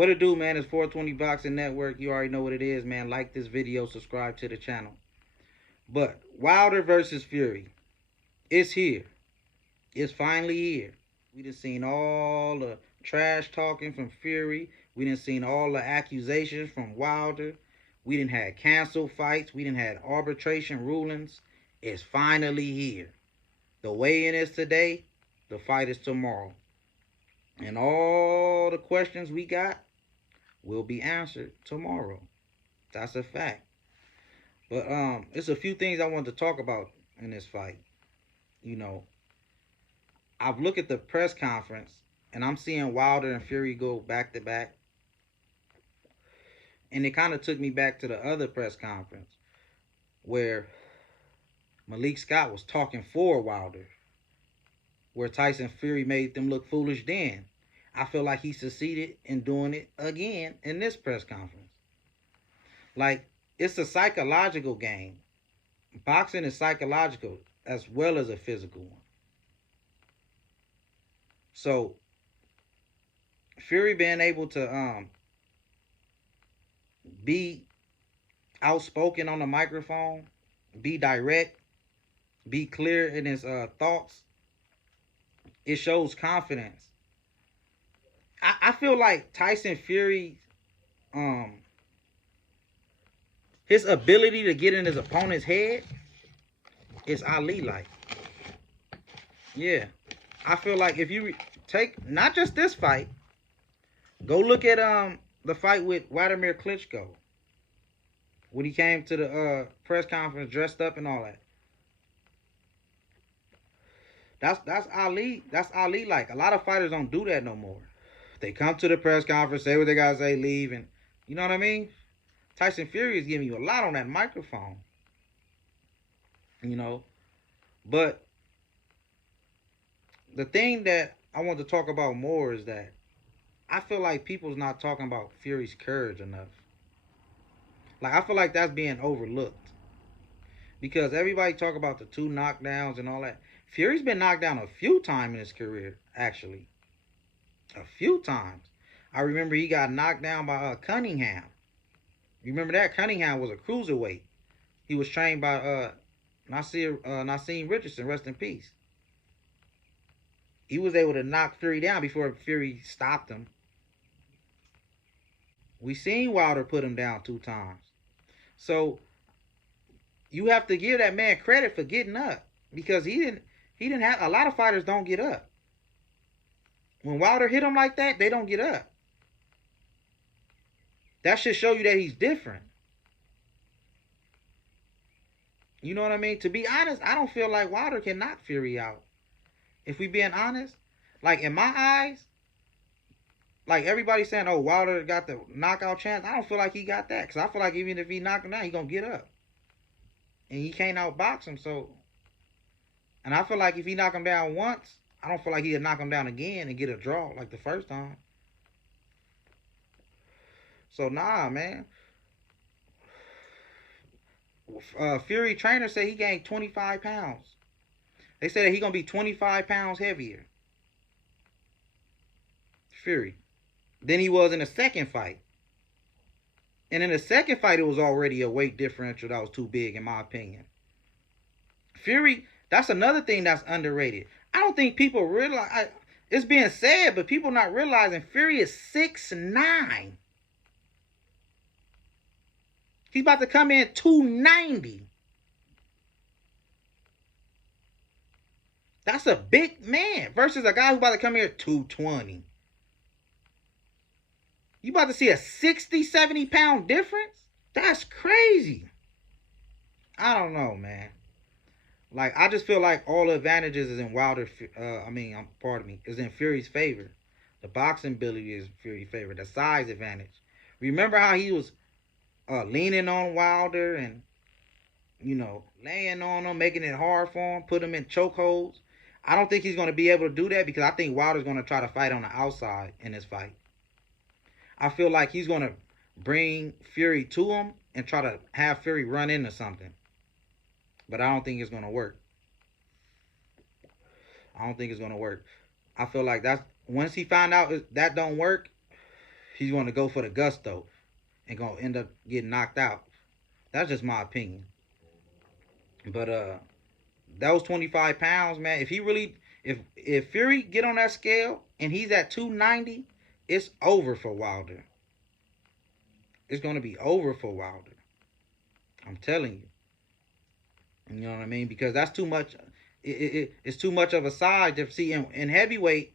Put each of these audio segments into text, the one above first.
What it do, man? It's 420 Boxing Network. You already know what it is, man. Like this video, subscribe to the channel. But Wilder versus Fury, it's here. It's finally here. We done seen all the trash talking from Fury. We done seen all the accusations from Wilder. We done had canceled fights. We done had arbitration rulings. It's finally here. The weigh-in is today. The fight is tomorrow. And all the questions we got will be answered tomorrow. That's a fact. But it's a few things I wanted to talk about in this fight. You know, I've looked at the press conference and I'm seeing Wilder and Fury go back to back. And it kind of took me back to the other press conference where Malik Scott was talking for Wilder, where Tyson Fury made them look foolish then. I feel like he succeeded in doing it again in this press conference. Like, it's a psychological game. Boxing is psychological as well as a physical one. So, Fury being able to be outspoken on the microphone, be direct, be clear in his thoughts, it shows confidence. I feel like Tyson Fury, his ability to get in his opponent's head is Ali-like. Yeah. I feel like if you take, not just this fight, go look at the fight with Vladimir Klitschko. When he came to the press conference dressed up and all that. That's Ali. That's Ali-like. A lot of fighters don't do that no more. They come to the press conference, say what they gotta say, leave, and you know what I mean? Tyson Fury is giving you a lot on that microphone. You know? But the thing that I want to talk about more is that I feel like people's not talking about Fury's courage enough. Like, I feel like that's being overlooked. Because everybody talk about the 2 knockdowns and all that. Fury's been knocked down a few times in his career, actually. A few times. I remember he got knocked down by Cunningham. You remember that? Cunningham was a cruiserweight. He was trained by Nassim Richardson, rest in peace. He was able to knock Fury down before Fury stopped him. We seen Wilder put him down 2 times. So you have to give that man credit for getting up, because he didn't have, a lot of fighters don't get up. When Wilder hit him like that, they don't get up. That should show you that he's different. You know what I mean? To be honest, I don't feel like Wilder can knock Fury out. If we being honest, like in my eyes, like everybody saying, oh, Wilder got the knockout chance. I don't feel like he got that, because I feel like even if he knocked him down, he gonna get up. And he can't outbox him, so. And I feel like if he knock him down once, I don't feel like he'd knock him down again and get a draw like the first time. So, nah, man. Fury trainer said he gained 25 pounds. They said that he going to be 25 pounds heavier. Fury. Than he was in the second fight. And in the second fight, it was already a weight differential that was too big, in my opinion. Fury, that's another thing that's underrated. I don't think people realize, it's being said, but people not realizing Fury is 6'9". He's about to come in 290. That's a big man versus a guy who's about to come here 220. You about to see a 60, 70 pound difference? That's crazy. I don't know, man. Like, I just feel like all the advantages is in Wilder, is in Fury's favor. The boxing ability is Fury's favor. The size advantage. Remember how he was leaning on Wilder and, you know, laying on him, making it hard for him, put him in chokeholds. I don't think he's going to be able to do that, because I think Wilder's going to try to fight on the outside in this fight. I feel like he's going to bring Fury to him and try to have Fury run into something. But I don't think it's going to work. I don't think it's going to work. I feel like that's, once he found out that don't work, he's going to go for the gusto and going to end up getting knocked out. That's just my opinion. But those 25 pounds, man, if he really, if Fury get on that scale and he's at 290, it's over for Wilder. It's going to be over for Wilder. I'm telling you. You know what I mean? Because that's too much. It's too much of a side to see in heavyweight.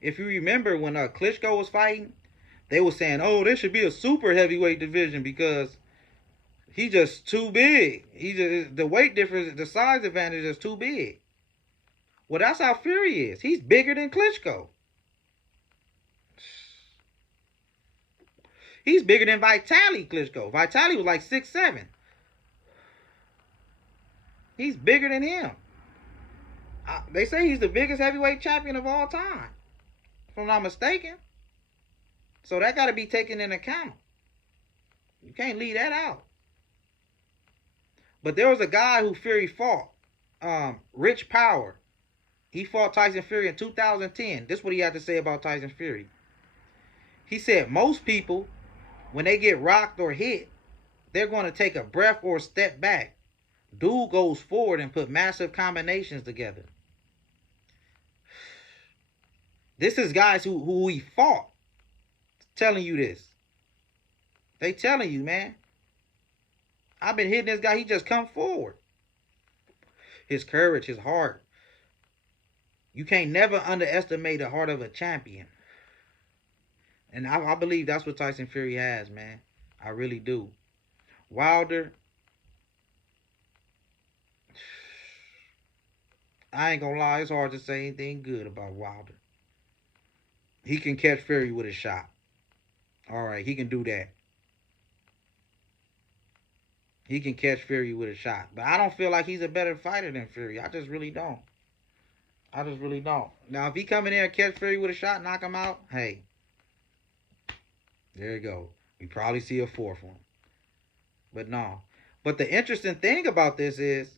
If you remember when Klitschko was fighting, they were saying, "Oh, there should be a super heavyweight division because he's just too big. The weight difference, the size advantage is too big." Well, that's how Fury is. He's bigger than Klitschko. He's bigger than Vitaly Klitschko. Vitaly was like 6'7". He's bigger than him. They say he's the biggest heavyweight champion of all time, if I'm not mistaken. So that got to be taken into account. You can't leave that out. But there was a guy who Fury fought, Rich Power. He fought Tyson Fury in 2010. This is what he had to say about Tyson Fury. He said most people, when they get rocked or hit, they're going to take a breath or a step back. Dude goes forward and put massive combinations together. This is guys who he fought telling you this. They telling you, man. I've been hitting this guy. He just come forward. His courage, his heart. You can't never underestimate the heart of a champion. And I believe that's what Tyson Fury has, man. I really do. Wilder, I ain't gonna lie, it's hard to say anything good about Wilder. He can catch Fury with a shot. Alright, he can do that. He can catch Fury with a shot. But I don't feel like he's a better fighter than Fury. I just really don't. I just really don't. Now, if he come in there and catch Fury with a shot, knock him out, hey. There you go. We probably see a fourth one. But no. But the interesting thing about this is,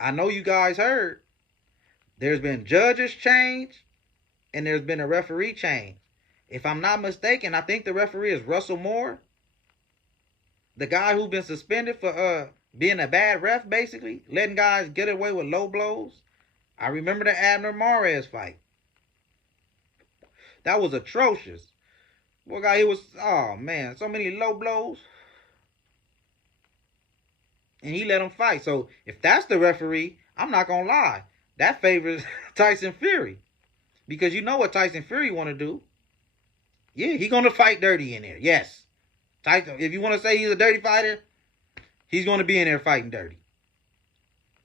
I know you guys heard, there's been judges change and there's been a referee change. If I'm not mistaken, I think the referee is Russell Moore. The guy who's been suspended for being a bad ref, basically. Letting guys get away with low blows. I remember the Abner Mares fight. That was atrocious. One guy, he was, oh man, so many low blows. And he let him fight. So if that's the referee, I'm not going to lie. That favors Tyson Fury. Because you know what Tyson Fury want to do. Yeah, he going to fight dirty in there. Yes. Tyson, if you want to say he's a dirty fighter, he's going to be in there fighting dirty.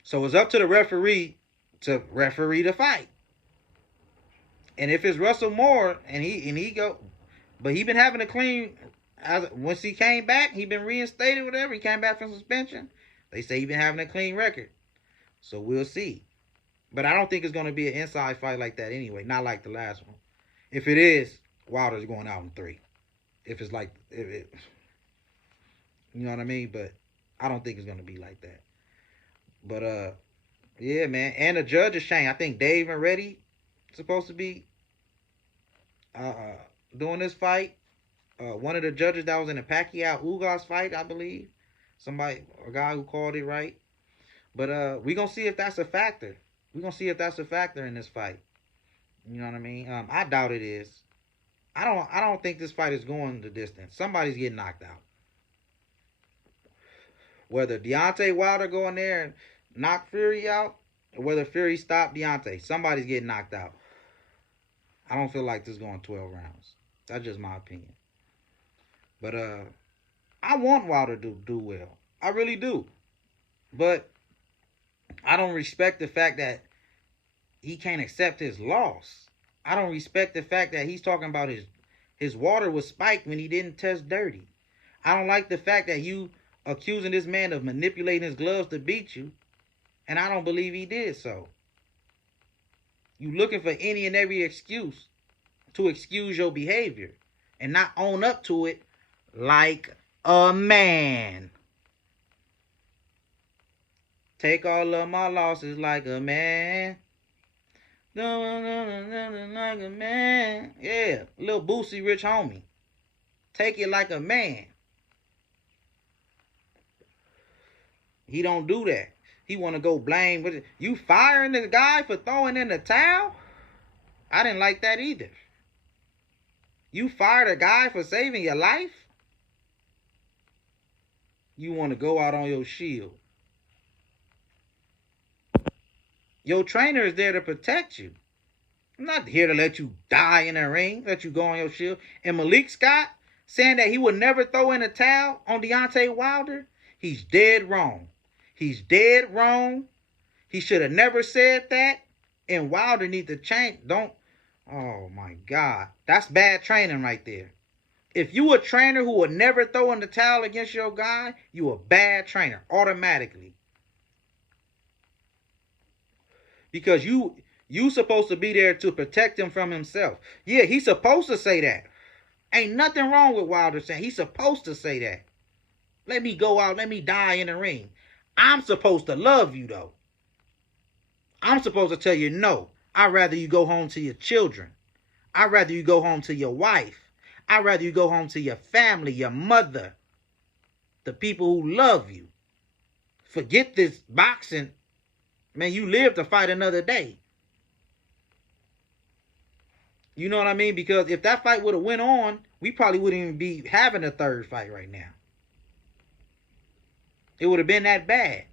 So it's up to the referee to referee the fight. And if it's Russell Moore and he go, but he been having a clean, once he came back, he been reinstated, whatever. He came back from suspension. They say he been having a clean record. So we'll see. But I don't think it's going to be an inside fight like that anyway. Not like the last one. If it is, Wilder's going out in 3. If it's like, you know what I mean? But I don't think it's going to be like that. But, yeah, man. And the judges change. I think Dave and Reddy supposed to be doing this fight. One of the judges that was in the Pacquiao-Ugas fight, I believe. A guy who called it right. But we going to see if that's a factor. We're going to see if that's a factor in this fight. You know what I mean? I doubt it is. I don't think this fight is going the distance. Somebody's getting knocked out. Whether Deontay Wilder go in there and knock Fury out, or whether Fury stop Deontay, somebody's getting knocked out. I don't feel like this is going 12 rounds. That's just my opinion. But I want Wilder to do well. I really do. But I don't respect the fact that he can't accept his loss. I don't respect the fact that he's talking about his water was spiked when he didn't test dirty. I don't like the fact that you accusing this man of manipulating his gloves to beat you, and I don't believe he did so. You looking for any and every excuse to excuse your behavior and not own up to it like a man. Take all of my losses like a man. Like a man. Yeah, little Boosie Rich homie. take it like a man. He don't do that. He want to go blame. You firing the guy for throwing in the towel? I didn't like that either. You fired a guy for saving your life? You want to go out on your shield. Your trainer is there to protect you. I'm not here to let you die in the ring, let you go on your shield. And Malik Scott saying that he would never throw in a towel on Deontay Wilder, he's dead wrong. He's dead wrong. He should have never said that. And Wilder needs to change. Oh my God. That's bad training right there. If you a trainer who would never throw in the towel against your guy, you a bad trainer automatically. Because you supposed to be there to protect him from himself. Yeah, he's supposed to say that. Ain't nothing wrong with Wilder saying he's supposed to say that. Let me go out, let me die in the ring. I'm supposed to love you though. I'm supposed to tell you no. I'd rather you go home to your children. I'd rather you go home to your wife. I'd rather you go home to your family, your mother, the people who love you. Forget this boxing. Man, you live to fight another day. You know what I mean? Because if that fight would have went on, we probably wouldn't even be having a third fight right now. It would have been that bad.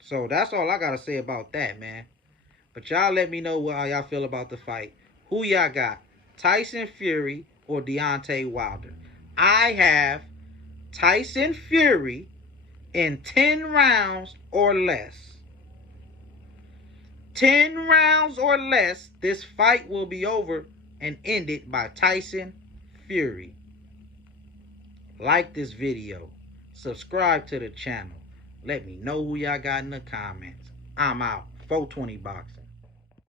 So that's all I got to say about that, man. But y'all let me know how y'all feel about the fight. Who y'all got? Tyson Fury or Deontay Wilder? I have Tyson Fury in 10 rounds or less. 10 rounds or less, this fight will be over and ended by Tyson Fury. Like this video. Subscribe to the channel. Let me know who y'all got in the comments. I'm out. 420 Boxing.